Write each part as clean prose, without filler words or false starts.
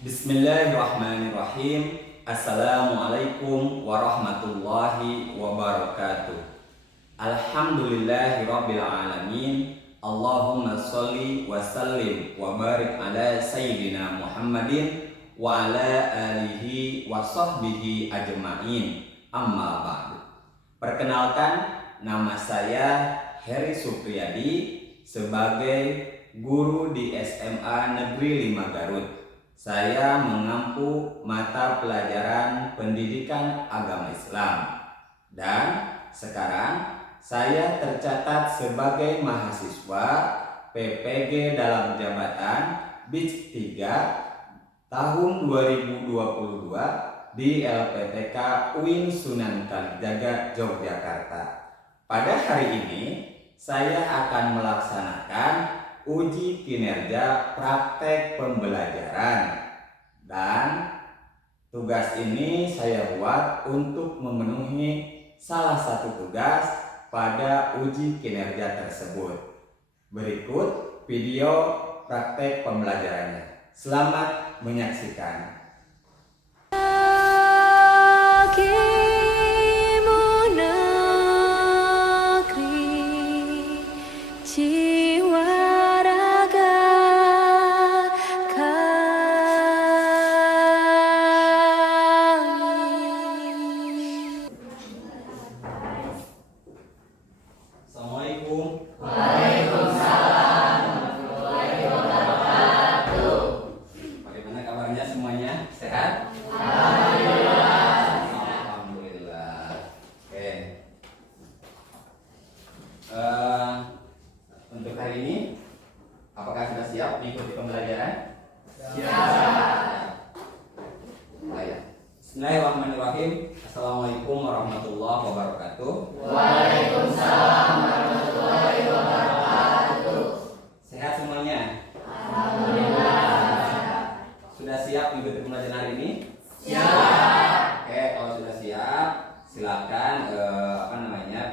Bismillahirrahmanirrahim. Assalamualaikum warahmatullahi wabarakatuh. Alhamdulillahirabbil alamin. Allahumma sholli wa sallim wa barik ala sayyidina Muhammadin wa ala alihi wa sahbihi ajma'in. Amma ba'du. Perkenalkan, nama saya Heri Supriyadi sebagai guru di SMA Negeri 5 Garut. Saya mengampu mata pelajaran pendidikan agama Islam dan sekarang saya tercatat sebagai mahasiswa PPG dalam jabatan BIC 3 tahun 2022 di LPTK UIN Sunan Kalijaga, Yogyakarta. Pada hari ini saya akan melaksanakan uji kinerja praktek pembelajaran, dan tugas ini saya buat untuk memenuhi salah satu tugas pada uji kinerja tersebut. Berikut video praktek pembelajarannya. Selamat menyaksikan. Assalamualaikum. Waalaikumsalam warahmatullahi wabarakatuh. Bagaimana kabarnya semuanya? Sehat? Alhamdulillah. Alhamdulillah. Oke. Untuk hari ini, apakah sudah siap mengikuti pembelajaran? Siap. Baik. Bismillahirrahmanirrahim. Assalamualaikum warahmatullahi wabarakatuh. Waalaikumsalam warahmatullahi wabarakatuh. Sehat semuanya? Alhamdulillah. Sudah siap mengikuti pembelajaran hari ini? Siap. Oke, kalau sudah siap, silakan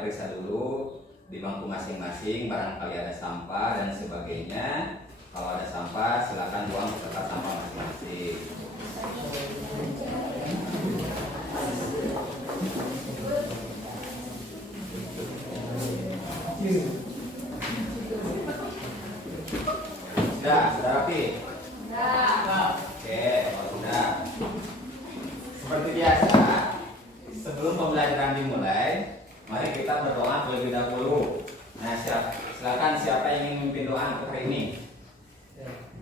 periksa dulu di bangku masing-masing, barangkali ada sampah dan sebagainya. Kalau ada sampah, silakan buang beserta sampah masing-masing. Sudah rapi? Oke, kalau sudah, seperti biasa, sebelum pembelajaran dimulai, mari kita berdoa terlebih dahulu. Nah, silakan siapa yang ingin memimpin doa untuk hari ini?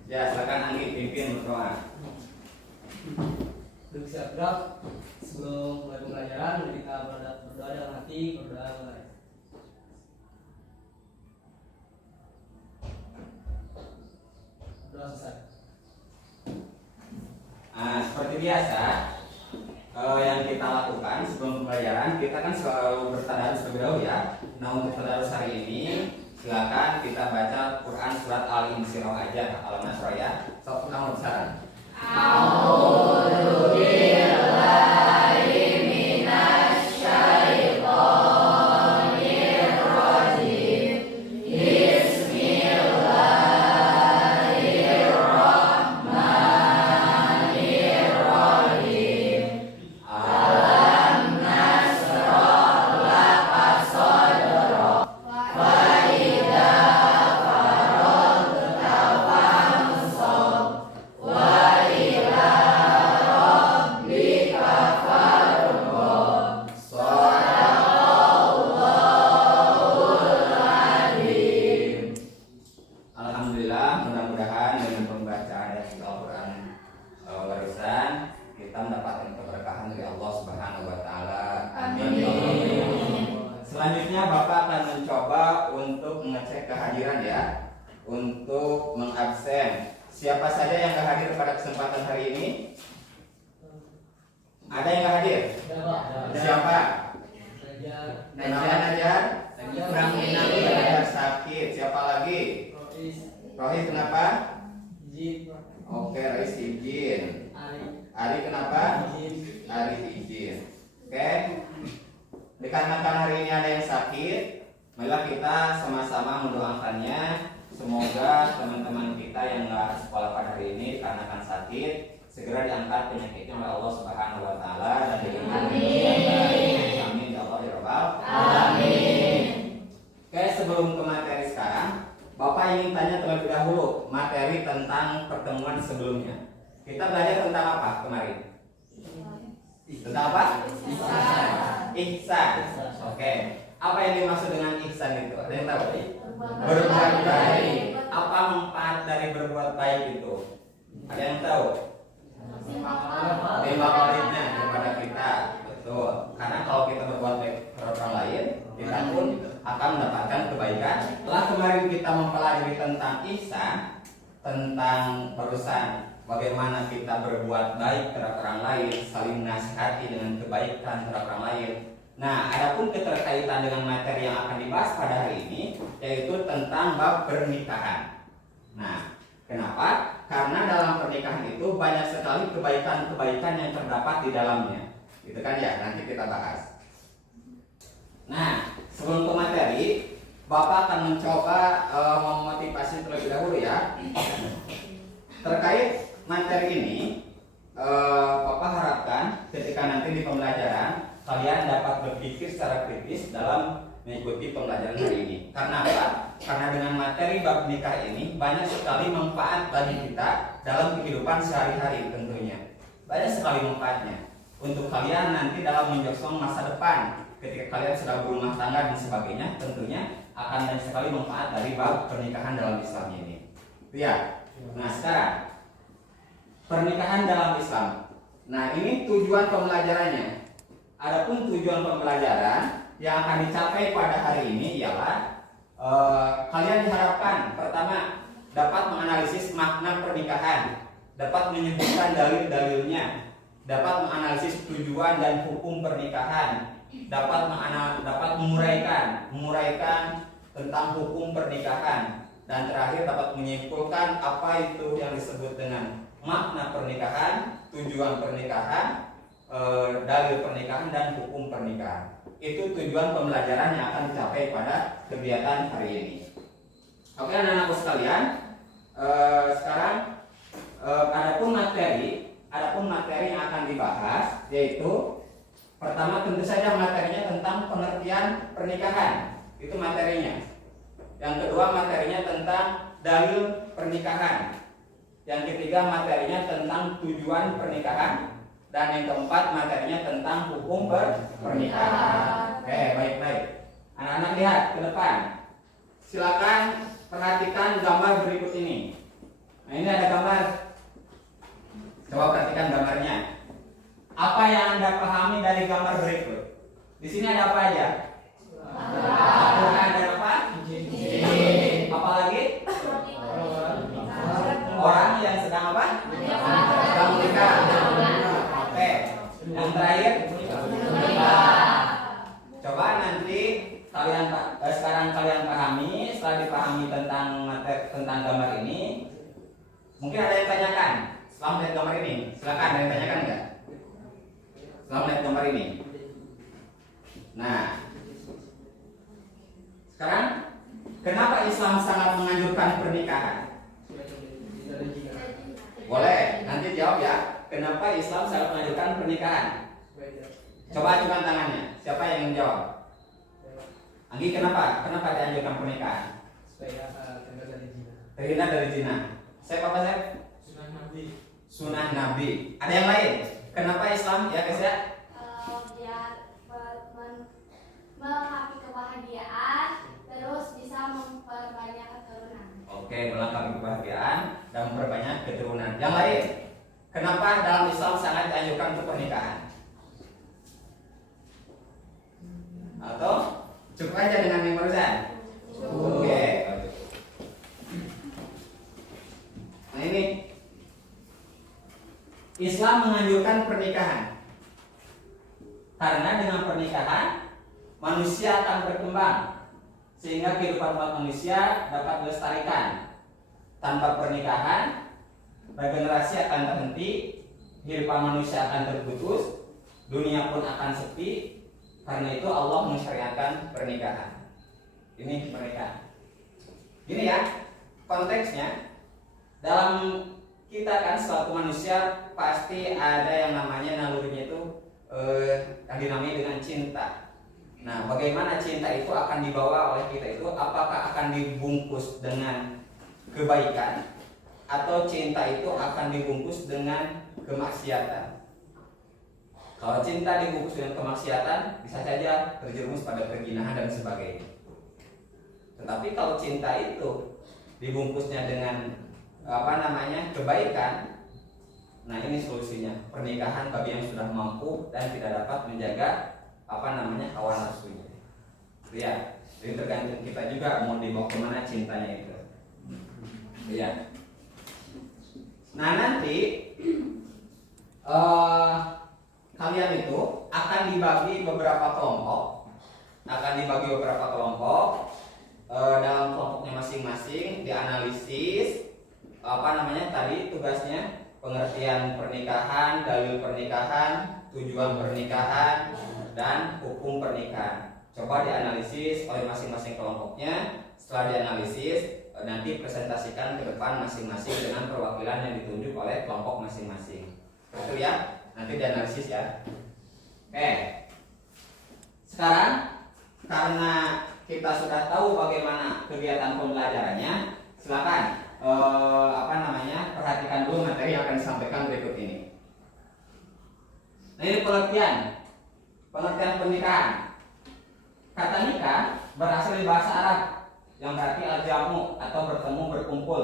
Ya, silakan Anggi pimpin berdoa. Duduk siap gerak. Sebelum mulai pembelajaran, kita berdoa dalam hati, berdoa mulai. Berdoa selesai. Nah, seperti biasa, yang kita lakukan sebelum pembelajaran, kita kan selalu bertadarus terlebih dahulu ya. Nah, untuk tadarus hari ini, silakan kita baca Quran surat Al-Insyirah aja, Al-Nasr ya. Sok kamu saran. A'udzu billahi minasy syaithanir rajim. Bismillahirrahmanirrahim. Alam nashrah laka sadrak wa idza faragta fansab wa ila rabbika farghab. Shadaqallahul adzim. Alhamdulillah, mudah-mudahan dengan pembacaan ayat Al-Quran barusan kita mendapatkan keberkahan dari Allah Subhanahu wa taala. Amin. Selanjutnya Bapak akan mencoba untuk mengecek kehadiran ya, untuk mengabsen. Siapa saja yang nggak hadir pada kesempatan hari ini? Ada yang nggak hadir? Siapa? Kenapa Najar? Kurang minat, Najar sakit. Siapa lagi? Rohis kenapa? Oke, Rohis izin. Ari kenapa? Ari izin. Oke. Dikarenakan hari ini ada yang sakit, marilah kita sama-sama mendoakannya. Semoga teman-teman kita yang nggak sekolah pada hari ini karena kan sakit segera diangkat penyakitnya oleh Allah Subhanahu wa taala dan amin ya Allah ya Rabbal Amin. Oke, sebelum ke materi sekarang, Bapak ingin tanya terlebih dahulu materi tentang pertemuan sebelumnya. Kita belajar tentang apa kemarin? Tentang apa? Ihsan. Oke. Apa yang dimaksud dengan ihsan itu? Ada yang tahu? Berbuat baik. Apa manfaat dari berbuat baik itu? Ada yang tahu? Lima kalinya kepada kita. Betul. Karena kalau kita berbuat baik kepada orang lain, kita pun akan mendapatkan kebaikan. Setelah kemarin kita mempelajari tentang ihsan, tentang perusahaan bagaimana kita berbuat baik terhadap orang lain, saling nasihati dengan kebaikan terhadap orang lain. Nah, adapun keterkaitan dengan materi yang akan dibahas pada hari ini, yaitu tentang bab pernikahan. Nah, kenapa? Karena dalam pernikahan itu banyak sekali kebaikan-kebaikan yang terdapat di dalamnya. Gitu kan ya, nanti kita bahas. Nah, sebelum ke materi, Bapak akan mencoba memotivasi terlebih dahulu ya. Terkait materi ini, Bapak harapkan ketika nanti di pembelajaran kalian dapat berpikir secara kritis dalam mengikuti pembelajaran hari ini. Karena apa? Karena dengan materi bab nikah ini banyak sekali manfaat bagi kita dalam kehidupan sehari-hari tentunya. Banyak sekali manfaatnya untuk kalian nanti dalam menyongsong masa depan. Ketika kalian sedang berumah tangga dan sebagainya, tentunya akan banyak sekali manfaat dari bab pernikahan dalam Islam ini. Ya. Nah, sekarang pernikahan dalam Islam. Nah, ini tujuan pembelajarannya. Adapun tujuan pembelajaran yang akan dicapai pada hari ini ialah kalian diharapkan pertama dapat menganalisis makna pernikahan, dapat menyebutkan dalil-dalilnya, dapat menganalisis tujuan dan hukum pernikahan, dapat menguraikan tentang hukum pernikahan, dan terakhir dapat menyimpulkan apa itu yang disebut dengan makna pernikahan, tujuan pernikahan, dalil pernikahan dan hukum pernikahan. Itu tujuan pembelajaran yang akan dicapai pada kegiatan hari ini. Oke anak-anakku sekalian, sekarang adapun materi yang akan dibahas, yaitu pertama tentu saja materinya tentang pengertian pernikahan, itu materinya. Yang kedua materinya tentang dalil pernikahan. Yang ketiga materinya tentang tujuan pernikahan. Dan yang keempat materinya tentang hukum pernikahan. Oke, baik-baik. Anak-anak lihat ke depan. Silakan perhatikan gambar berikut ini. Nah, ini ada gambar. Coba perhatikan gambarnya. Apa yang Anda pahami dari gambar berikut? Di sini ada apa aja? Ada apa? Apalagi? Orang yang sedang apa? Sedang menikah. Oke. Yang terakhir? Coba nanti sekarang kalian pahami. Setelah dipahami tentang gambar ini, mungkin ada yang tanyakan. Setelah melihat gambar ini, silakan ada yang tanyakan enggak? Setelah melihat gambar ini. Nah, sekarang kenapa Islam sangat menganjurkan pernikahan? Boleh, nanti jawab ya. Kenapa Islam sangat menganjurkan pernikahan? Coba ajukan tangannya. Siapa yang ingin jawab? Anggi, kenapa? Kenapa dianjurkan pernikahan? Supaya terhindar dari zina. Terhindar dari zina. Saya apa saya? Sunnah Nabi. Sunnah Nabi. Ada yang lain? Kenapa Islam? Ya guys ya. Biar melengkapi kebahagiaan, terus bisa memperbanyak keturunan. Oke, melengkapi kebahagiaan dan memperbanyak keturunan. Yang lain? Kenapa dalam Islam sangat dianjurkan untuk pernikahan? Atau cukup aja dengan yang barusan? Oke. Nah ini Islam menganjurkan pernikahan karena dengan pernikahan manusia akan berkembang sehingga kehidupan umat manusia dapat dilestarikan. Tanpa pernikahan regenerasi akan terhenti, kehidupan manusia akan terputus, dunia pun akan sepi. Karena itu Allah mensyariatkan pernikahan. Ini pernikahan. Gini ya, konteksnya dalam kita kan suatu manusia pasti ada yang namanya nalurinya itu yang dinamai dengan cinta. Nah, bagaimana cinta itu akan dibawa oleh kita itu? Apakah akan dibungkus dengan kebaikan atau cinta itu akan dibungkus dengan kemaksiatan? Kalau cinta dibungkus dengan kemaksiatan, bisa saja terjerumus pada perzinahan dan sebagainya. Tetapi kalau cinta itu dibungkusnya dengan kebaikan, nah ini solusinya. Pernikahan bagi yang sudah mampu dan tidak dapat menjaga hawa nafsunya. Ya, jadi tergantung kita juga mau dibawa kemana cintanya itu. Ya. Nah nanti kalian itu akan dibagi beberapa kelompok, dalam kelompoknya masing-masing dianalisis tadi tugasnya pengertian pernikahan, dalil pernikahan, tujuan pernikahan, dan hukum pernikahan. Coba dianalisis oleh masing-masing kelompoknya. Setelah dianalisis, nanti presentasikan ke depan masing-masing dengan perwakilan yang ditunjuk oleh kelompok masing-masing. Betul ya? Nanti dianalisis ya. Oke. Sekarang karena kita sudah tahu bagaimana kegiatan pembelajarannya, silakan perhatikan dulu materi yang akan disampaikan berikut ini. Nah, ini pengertian pernikahan. Kata nikah berasal dari bahasa Arab yang berarti al-jamu atau bertemu, berkumpul.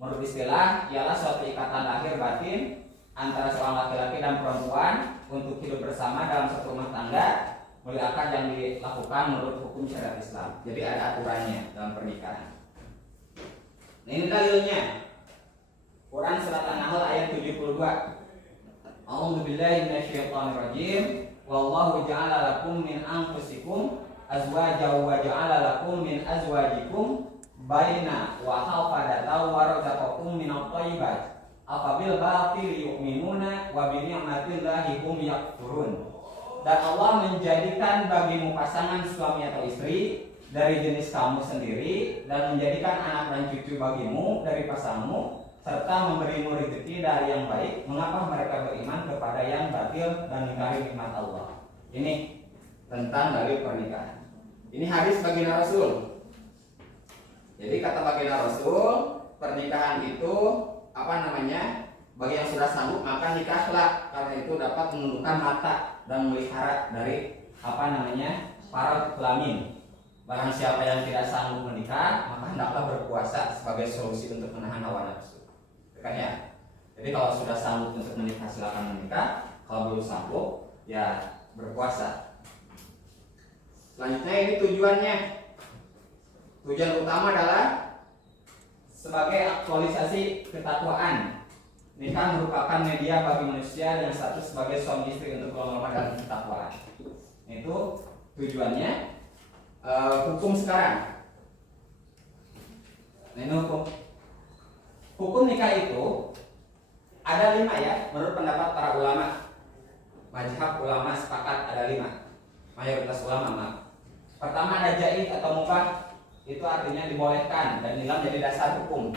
Menurut istilah, ialah suatu ikatan lahir batin antara seorang laki-laki dan perempuan untuk hidup bersama dalam satu rumah tangga melalui akad yang dilakukan menurut hukum syariat Islam. Jadi ada aturannya dalam pernikahan. Nah, ini dalilnya. Quran surat An-Nahl ayat 72. A'udzubillahi minasyaitonirrajim. Wallahu ja'ala lakum min anfusikum azwajan wa ja'ala lakum min azwajikum baina wa hafadatan wa razaqakum minat thayyibat. Afabil batil yu'minuna wa bi ni'matillahi hum yakfurun. Dan Allah menjadikan bagimu pasangan suami atau istri dari jenis kamu sendiri dan menjadikan anak dan cucu bagimu dari pasanganmu serta memberimu rezeki dari yang baik. Mengapa mereka beriman kepada yang batil dan mengingkari nikmat Allah? Ini tentang dalil pernikahan. Ini hadis baginda Rasul. Jadi kata baginda Rasul, pernikahan itu bagi yang sudah sanggup maka nikahlah, karena itu dapat menundukkan mata dan melihara dari para kelamin. Barang siapa yang tidak sanggup menikah, maka hendaklah berpuasa sebagai solusi untuk menahan hawa nafsu. Kan ya? Jadi kalau sudah sanggup untuk menikah silakan menikah, kalau belum sanggup ya berpuasa. Selanjutnya ini tujuannya. Tujuan utama adalah sebagai aktualisasi ketakwaan. Nikah merupakan media bagi manusia dengan status sebagai suami istri untuk berlomba dalam ketakwaan. Itu tujuannya. Hukum sekarang. Nah, ini hukum nikah itu ada 5 ya, menurut pendapat para ulama. Mazhab ulama sepakat ada 5. Mayoritas ulama. Pertama ada jaiz atau mubah, itu artinya dibolehkan dan nilai jadi dasar hukum.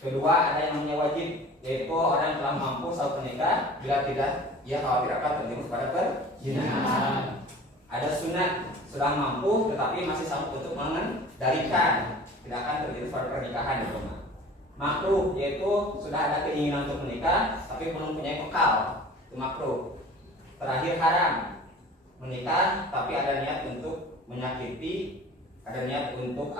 Kedua ada yang namanya wajib, yaitu orang yang telah mampu saat menikah, bila tidak ia khawatir akan terjerumus pada perzinahan. Ada sunat, sudah mampu tetapi masih sanggup untuk mengendalikan, tidak akan terjerumus pada pernikahan di rumah. Makruh, yaitu sudah ada keinginan untuk menikah tapi belum punya bekal, itu makruh. Terakhir haram, menikah tapi ada niat untuk menyakiti, ada niat untuk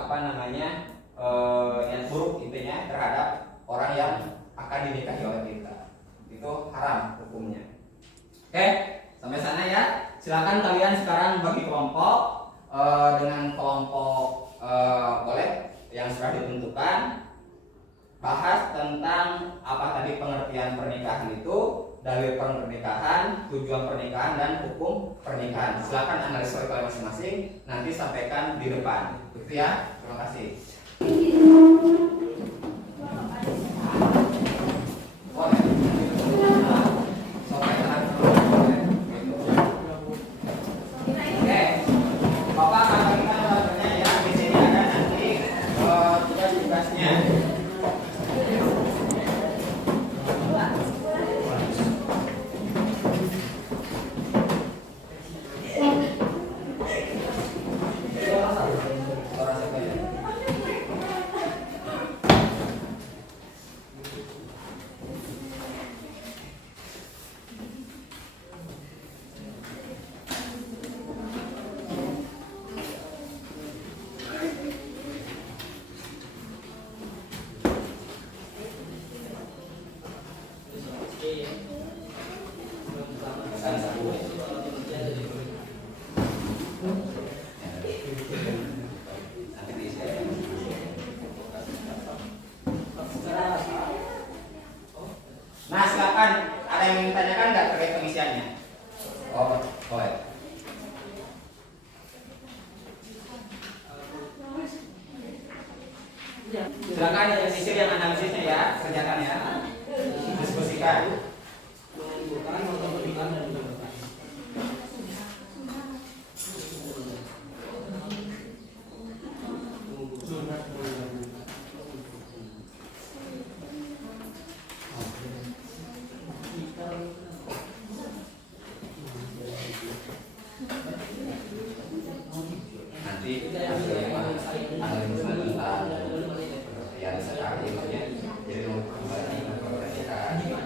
yang buruk intinya terhadap orang yang akan dinikahi oleh kita. Itu haram hukumnya. Oke, sampai sana ya. Silakan kalian sekarang bagi kelompok dengan kelompok boleh yang sudah ditentukan. Bahas tentang apa tadi pengertian pernikahan itu, dalil pernikahan, tujuan pernikahan, dan hukum pernikahan. Silakan analisa oleh masing-masing, nanti sampaikan di depan. Gitu ya. Terima kasih. Bapak akan berikan waktunya ya. Di sini ada nanti tugas-tugasnya. Silakan yang sisir yang analisisnya ya, kerjakan ya. Diskusikan. mengumpulkan memperbutkan dan menambahkan. Nanti analisa tentang ya sekali ya. Jadi mau kembali memperhatikan ya.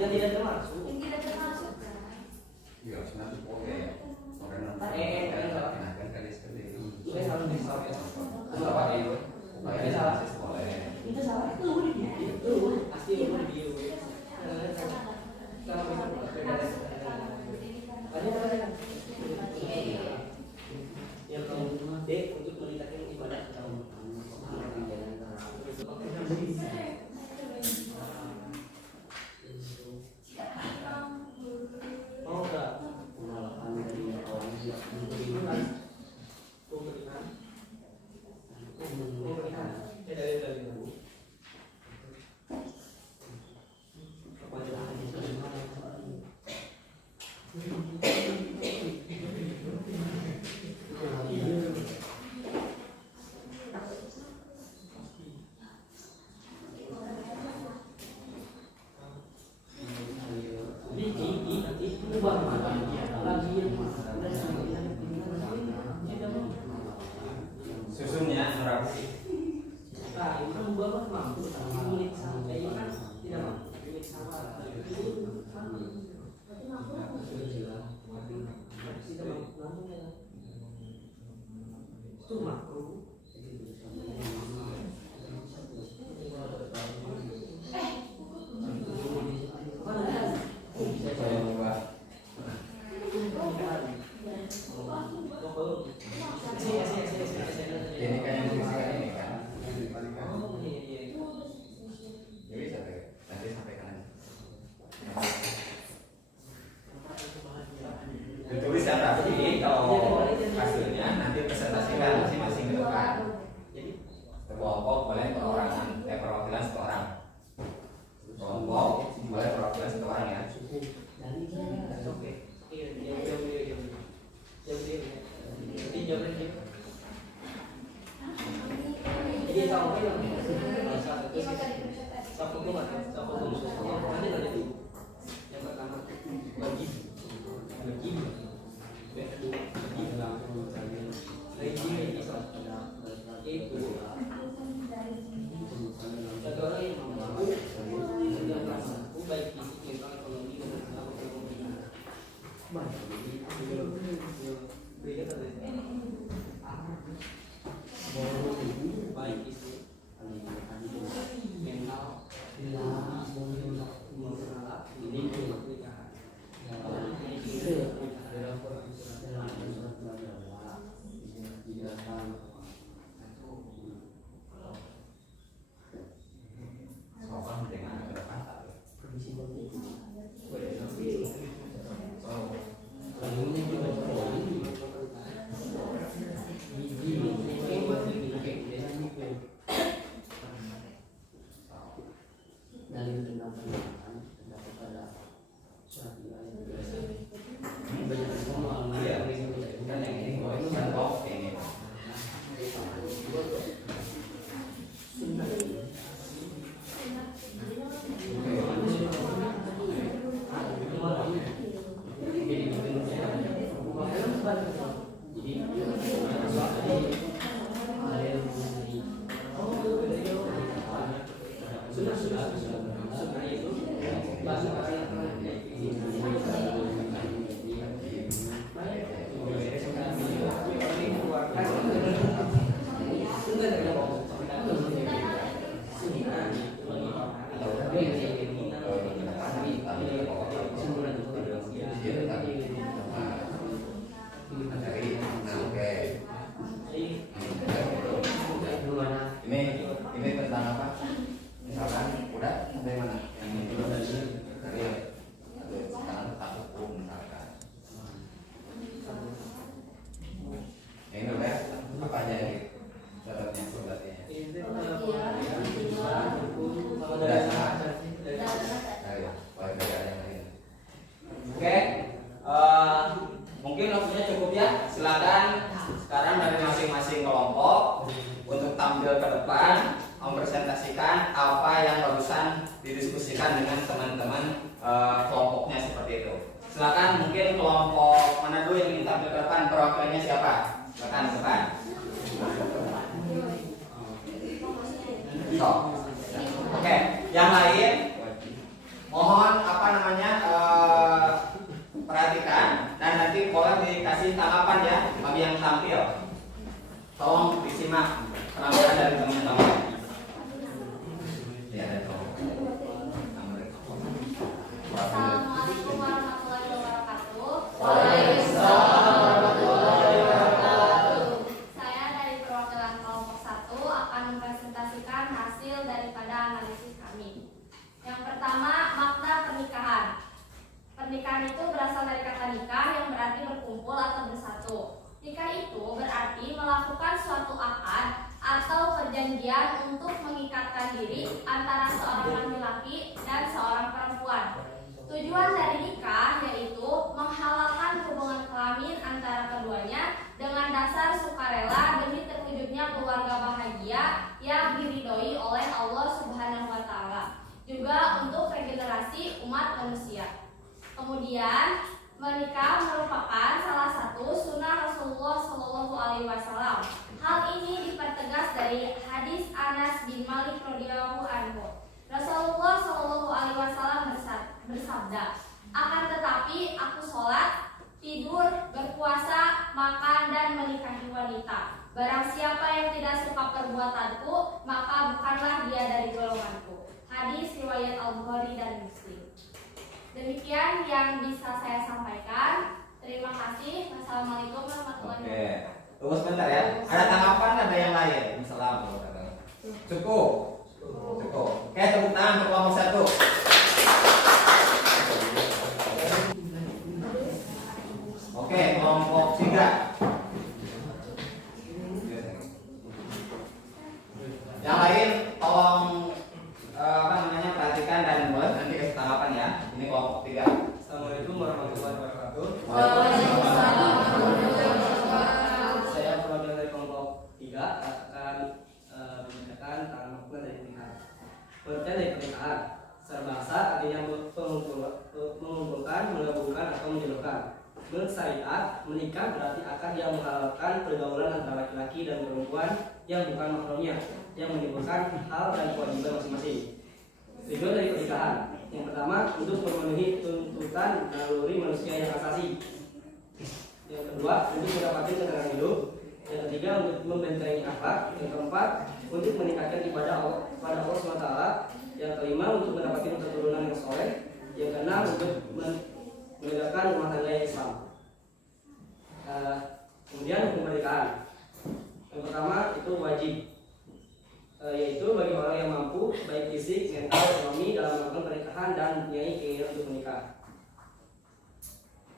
Yang tidak termasuk. Yang tidak termasuk. Ya, nanti oke. Orang nonton. Kenakan kali sekali. Itu salah disampaikan. Apa itu? Makanya salah boleh. Itu salah itu pasti video. Kalau yang kamu dek untuk meningkatkan ibadah kamu. Oh enggak. Susunnya merapi. Nah, itu kan bapak mampu milik sama ini kan tidak mampu milik sama itu tidak mampu ya itu makro Ini kan yang diskusikan ini kan. oh iya iya Jadi nanti sampaikan aja. Ditulis ya tapi kalau hasilnya nanti presentasikan masing-masing ke depan. jadi Kelompok boleh perorangan, perwakilan satu orang. Kelompok boleh perwakilan satu orang ya. oke iya jadi jawabnya jadi sama film satu rumah nanti lanjut dulu yang pertama wajib itu satu orang yang mampu yang mampu baik fisik mental ekonomi dan baik itu mental emosional ini pernikahan Soal dengan ke depan. Iya, kan yang ini contoh ini. Sudah itu bahasa Ini tentang apa? Misalkan udah sampai mana? Yang ini dulu dari sekarang tentang hukum misalkan. Yang ini udah apa aja ini? Syaratnya sebenarnya. Udah sama. Oke, mungkin waktunya cukup ya. Silakan sekarang dari masing-masing kelompok untuk tampil ke depan mempresentasikan apa yang barusan didiskusikan dengan teman-teman kelompoknya seperti itu. Silakan, mungkin kelompok mana dulu yang ingin tampil ke depan, perwakilannya siapa? Silakan ke depan. So. Oke, yang lain mohon apa namanya perhatikan dan nanti boleh dikasih tanggapan ya bagi yang tampil. Tolong disimak penampilan dari teman-teman. Ya, Assalamualaikum warahmatullahi wabarakatuh. Waalaikumsalam warahmatullahi wabarakatuh. Saya dari perwakilan kelompok 1 akan mempresentasikan hasil daripada analisis kami. Yang pertama, makna pernikahan. Pernikahan itu berasal dari kata nikah yang berarti berkumpul atau bersatu. Nikah itu berarti melakukan suatu akad atau perjanjian untuk mengikatkan diri antara seorang laki-laki dan seorang perempuan. Tujuan dari nikah yaitu menghalalkan hubungan kelamin antara keduanya dengan dasar sukarela demi terwujudnya keluarga bahagia yang diridhoi oleh Allah Subhanahu wa Ta'ala. Juga untuk regenerasi umat manusia. Kemudian, menikah merupakan salah satu sunnah Rasulullah Shallallahu Alaihi Wasallam. Hal ini dipertegas dari hadis Anas bin Malik radhiyallahu anhu. Rasulullah Shallallahu Alaihi Wasallam bersabda, akan tetapi aku sholat, tidur, berpuasa, makan dan menikahi wanita. Barang siapa yang tidak suka perbuatanku, maka bukanlah dia dari golonganku. Hadis riwayat Al-Bukhari dan Muslim. Demikian yang bisa saya sampaikan. Terima kasih. Wassalamualaikum warahmatullahi wabarakatuh. Oke, tunggu sebentar ya. Ada tanggapan, ada yang lain? Assalamualaikum. Cukup. Cukup. Oke, tepuk tangan untuk kelompok 1. Oke, kelompok 3. Yang lain tolong perhatikan dan boleh nanti kasih tanggapan ya. Ini kelompok 3. Assalamualaikum warahmatullahi wabarakatuh. Waalaikumsalam. Saya perwakilan dari kelompok 3 akan membacakan tentang makna dari pernikahan. Pengertian dari pernikahan secara bahasa artinya mengumpulkan, menggabungkan atau menjodohkan. Menurut syariat, menikah berarti akad yang menghalalkan pergaulan antara laki-laki dan perempuan yang bukan mahramnya, yang menimbulkan hal dan kewajiban masing-masing. Tujuan dari pernikahan yang pertama untuk memenuhi tuntutan naluri manusia yang asasi. Yang kedua untuk mendapatkan ketenangan hidup. Yang ketiga untuk membentengi akhlak. Yang keempat untuk meningkatkan ibadah kepada Allah SWT. Yang kelima untuk mendapatkan keturunan yang soleh. Yang keenam untuk menegakkan rumah tangga yang Islam. Kemudian hukum pernikahan. Yang pertama itu wajib. Yaitu bagi orang yang mampu baik fisik, mental, ekonomi dalam melakukan pernikahan dan mempunyai keinginan untuk menikah.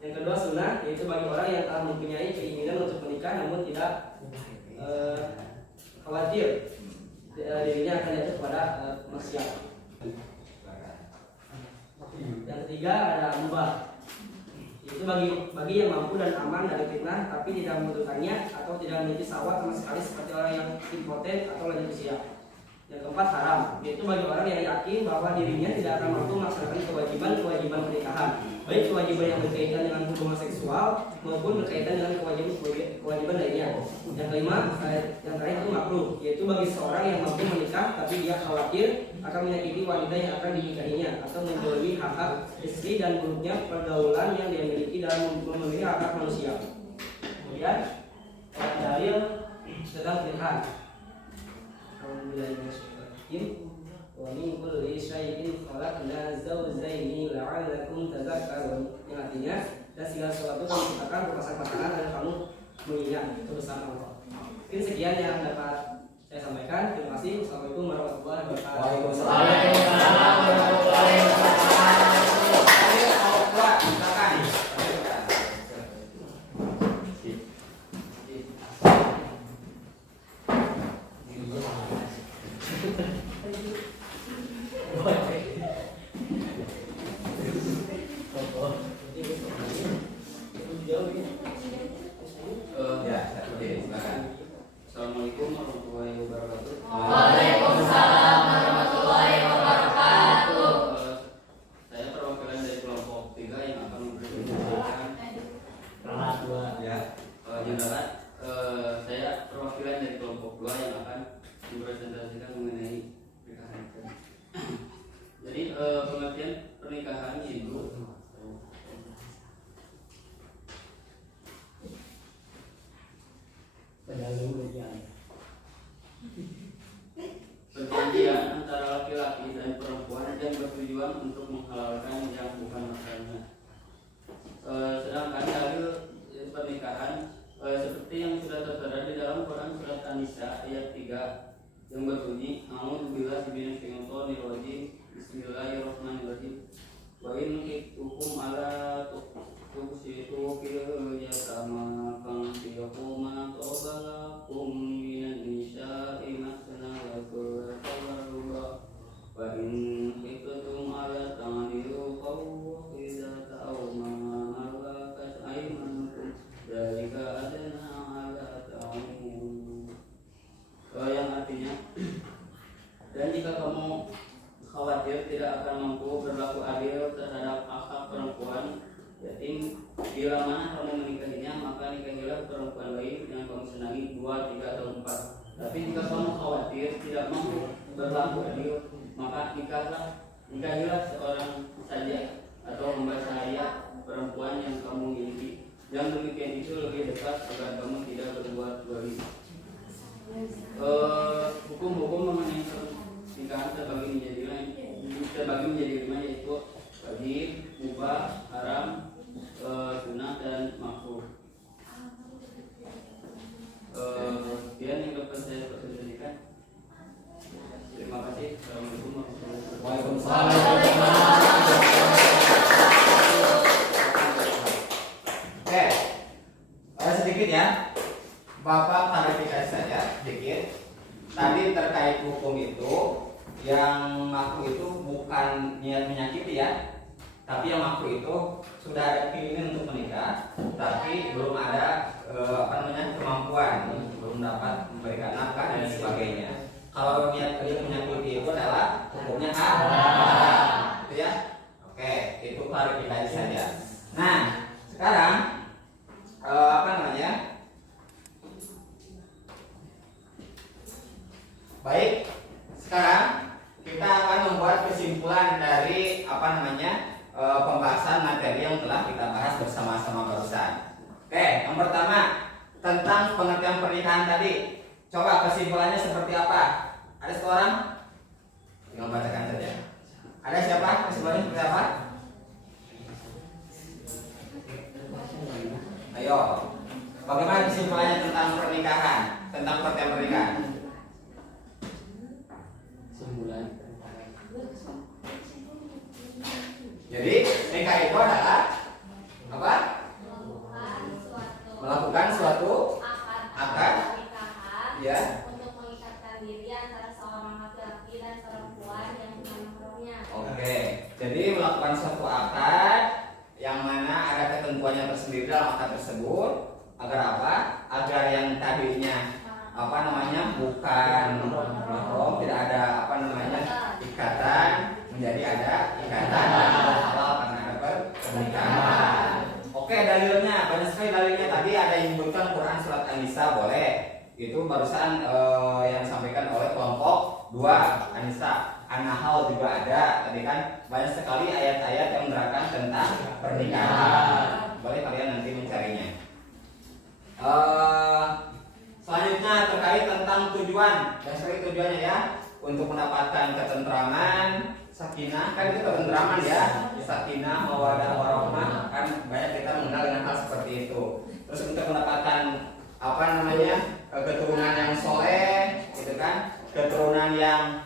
Yang kedua sunnah, yaitu bagi orang yang telah mempunyai keinginan untuk menikah namun tidak khawatir dirinya akan jatuh kepada maksiat. Yang ketiga ada mubah, yaitu bagi yang mampu dan aman dari fitnah tapi tidak membutuhkannya atau tidak memiliki syahwat sama sekali seperti orang yang impoten atau lanjut usia. Yang keempat haram, yaitu bagi orang yang yakin bahwa dirinya tidak akan mampu melaksanakan kewajiban pernikahan, baik kewajiban yang berkaitan dengan hubungan seksual maupun berkaitan dengan kewajiban lainnya. Yang kelima, yang terakhir itu makruh, yaitu bagi seorang yang mampu menikah tapi dia khawatir akan menyakiti wanita yang akan dinikahinya atau menjauhi hak-hak istri dan buruknya pergaulan yang dia miliki dalam memenuhi hak-hak manusia. Kemudian dalil tentang pernikahan. wa min kulli syai'in khalaqna zawjaini la'allakum tadhakkarun. Yang artinya, dan segala sesuatu kami ciptakan berpasang-pasangan dan kamu mengingat kebesaran Allah. Mungkin sekian yang dapat saya sampaikan. Terima kasih. Assalamualaikum warahmatullahi wabarakatuh. Waalaikumsalam warahmatullahi wabarakatuh. Silakan. Assalamualaikum warahmatullahi wabarakatuh. Waalaikumsalam warahmatullahi wabarakatuh. Saya perwakilan dari kelompok 3 yang akan mempresentasikan yang darat. Saya perwakilan dari kelompok 2 yang akan mempresentasikan mengenai pernikahan. Jadi pengertian pernikahan itu perjanjian antara laki-laki dan perempuan yang bertujuan untuk menghalalkan yang bukan masalahnya. Sedangkan dalil pernikahan seperti yang sudah tertera di dalam Quran surat An-Nisa ayat 3 yang berbunyi A'udzubillahi minasyaitonir rajim. Bismillahirrahmanirrahim. Wa in khiftum ala tuqsitu fil yatama fankihu ma qabalakum minan nisa'i masna wa thulatha wa ruba'. Wa in khiftum ala ta'dilu fawahidatan aw ma malakat aymanukum dzalika adna ala ta'lamun. Yang artinya, dan jika kamu khawatir tidak akan mampu berlaku adil terhadap hak perempuan yatim, bila mana kamu menikahinya, maka nikahilah perempuan lain yang kamu senangi 2, 3 atau 4. Tapi jika kamu khawatir tidak mampu berlaku adil, maka nikahilah seorang saja atau hamba sahaya perempuan yang kamu miliki. Yang demikian itu lebih dekat agar kamu tidak berbuat zalim. Hukum-hukum mengenai pernikahan terbagi menjadi 5, yaitu wajib, mubah, haram, sunnah dan makruh. Sekian yang dapat saya presentasikan. Terima kasih. Assalamualaikum warahmatullahi wabarakatuh. Oke, sedikit ya, Bapak klarifikasi saja sedikit. Tadi terkait hukum itu, yang ngaku itu bukan niat menyakiti ya, tapi yang ngaku itu sudah ada keinginan untuk menikah, tapi belum ada kemampuan, belum dapat memberikan nafkah dan sebagainya. Kalau niat dia menyakiti itu adalah hukumnya haram, gitu ya. Oke, itu klarifikasi saja. Nah, sekarang baik, sekarang kita akan membuat kesimpulan dari pembahasan materi yang telah kita bahas bersama-sama barusan. Oke, yang pertama tentang pengertian pernikahan tadi. Coba kesimpulannya seperti apa? Ada seorang? Tinggal bacakan saja. Ada siapa? Kesimpulannya seperti apa? Ayo. Bagaimana kesimpulannya tentang pernikahan? Tentang pengertian pernikahan? Jadi nikah itu adalah apa? Melakukan suatu akad pernikahan ya, untuk mengikatkan diri antara seorang laki-laki dan perempuan yang bukan mahramnya. Oke, jadi melakukan suatu akad yang mana ada ketentuannya tersendiri dalam akad tersebut agar apa? Agar yang tadinya bukan mahram, tidak ada ikatan, menjadi ada ikatan dan halal karena ada pernikahan. Oke, dalilnya banyak sekali dalilnya. Tadi ada yang menyebutkan Quran surat An-Nisa, boleh. Itu barusan yang disampaikan oleh kelompok 2 An-Nisa. An-Nahl juga ada. Tadi kan banyak sekali ayat-ayat yang menerangkan tentang pernikahan. Boleh kalian nanti mencarinya. Selanjutnya terkait tentang tujuan. Dasari tujuannya ya, untuk mendapatkan ketentraman, sakinah, kan itu ketentraman ya, sakinah, mawaddah, warahmah, kan banyak kita mengenal dengan hal seperti itu. Terus untuk mendapatkan apa namanya keturunan yang soleh, gitu kan, keturunan yang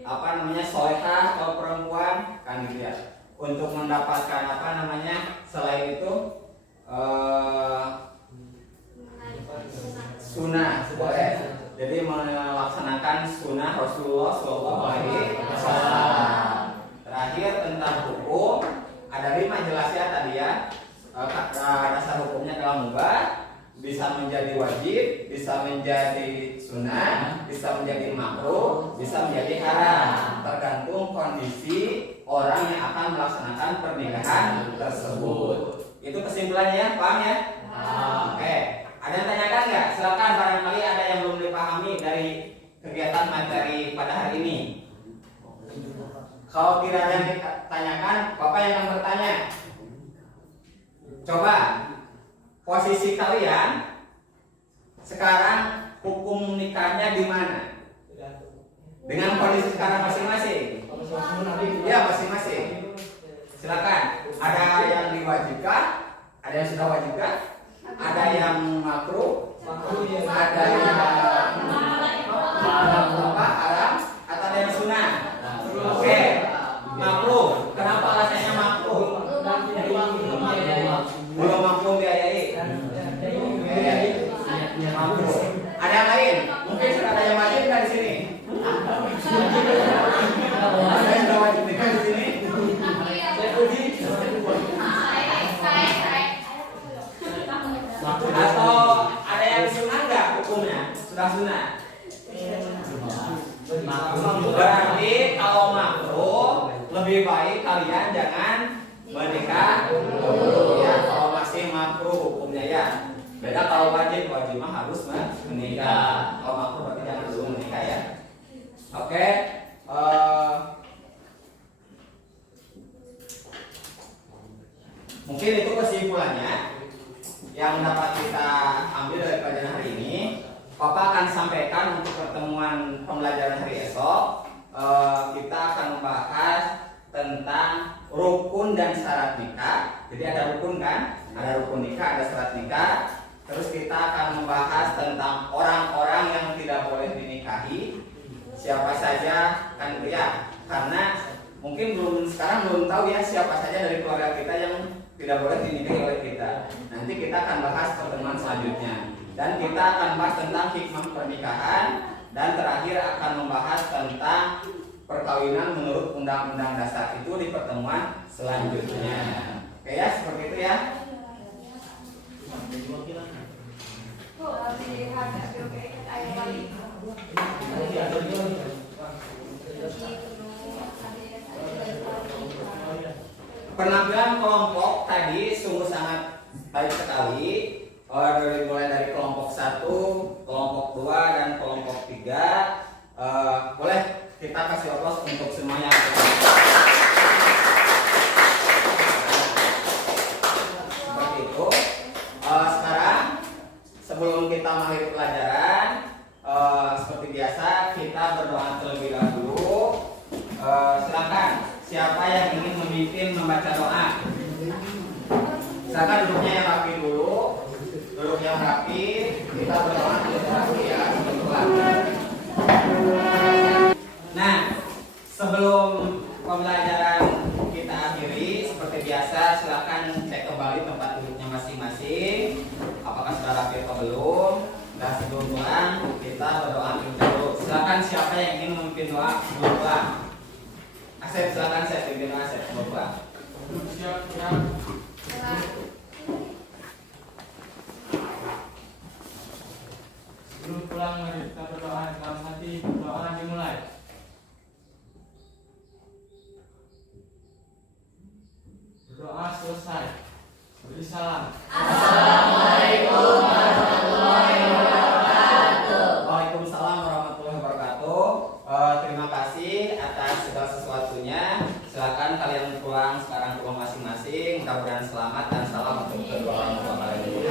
apa namanya solehah atau perempuan, kan gitu ya. Untuk mendapatkan apa namanya selain itu sunnah boleh. Jadi melaksanakan sunnah Rasulullah Shallallahu Alaihi Wasallam. Terakhir tentang hukum, ada 5 jelas ya tadi ya. Dasar hukumnya kalau mubah, bisa menjadi wajib, bisa menjadi sunnah, bisa menjadi makruh, bisa menjadi haram. Tergantung kondisi orang yang akan melaksanakan pernikahan tersebut. Itu kesimpulannya ya, paham ya? Oke. Ada yang tanyakan nggak? Silakan, barangkali ada yang belum dipahami dari kegiatan materi pada hari ini. Kalau tidak ada yang ditanyakan, Bapak yang akan bertanya. Coba posisi kalian sekarang, hukum nikahnya di mana? Dengan kondisi sekarang masing-masing. Ya, masing-masing. Silakan. Ada yang diwajibkan, ada yang sudah wajibkan, ada yang makruh, ada yang haram, atau ada yang sunnah. Oke, makruh. Kenapa alasannya makruh? Belum mampu biayai. Makruh. Ada yang lain? Mungkin sudah ada yang wajib di sini. Ada yang sudah wajib di sini. Atau ada yang sunnah nggak hukumnya? Sudah sunnah. Berarti kalau makruh lebih baik kalian jangan menikah dulu ya. Kalau masih makruh hukumnya ya. Beda kalau wajib, wajib mah harus menikah. Kalau makruh berarti jangan dulu menikah ya. Oke. Mungkin itu kesimpulannya yang dapat kita ambil dari pelajaran hari ini. Papa akan sampaikan untuk pertemuan pembelajaran hari esok. Kita akan membahas tentang rukun dan syarat nikah. Jadi ada rukun kan? Ada rukun nikah, ada syarat nikah. Terus kita akan membahas tentang orang-orang yang tidak boleh dinikahi. Siapa saja kan ya? Karena mungkin sekarang belum tahu ya siapa saja dari keluarga kita yang tidak boleh dinikahi oleh kita. Nanti kita akan bahas pertemuan selanjutnya. Dan kita akan bahas tentang hikmah pernikahan. Dan terakhir akan membahas tentang perkawinan menurut Undang-Undang Dasar itu di pertemuan selanjutnya. Oke ya, seperti itu ya. Penampilan kelompok tadi sungguh sangat baik sekali. Mulai dari kelompok 1, kelompok 2, dan kelompok 3. Boleh kita kasih aplaus untuk semuanya. Seperti itu. Sekarang sebelum kita mengakhiri pelajaran, seperti biasa kita berdoa terlebih dahulu. Silakan, siapa yang ingin memimpin membaca doa? Silakan duduknya yang rapi dulu. Duduk yang rapi. Kita berdoa terlebih dahulu ya. Nah, sebelum pembelajaran kita akhiri, seperti biasa silakan cek kembali tempat duduknya masing-masing. Apakah sudah rapi atau belum? Dan sebelum pulang kita berdoa terlebih dahulu. Silakan siapa yang ingin memimpin doa sebelum pulang? Asep, silakan saya pimpin doa Asep sebelum pulang. Sebelum pulang mari kita berdoa dalam hati. Doa dimulai. Berdoa selesai. Beri salam. Assalamualaikum warahmatullahi wabarakatuh. Waalaikumsalam warahmatullahi wabarakatuh. Terima kasih atas segala sesuatunya. Silakan kalian pulang sekarang ke rumah masing-masing. Mudah-mudahan selamat dan salam untuk kedua orang tua kalian.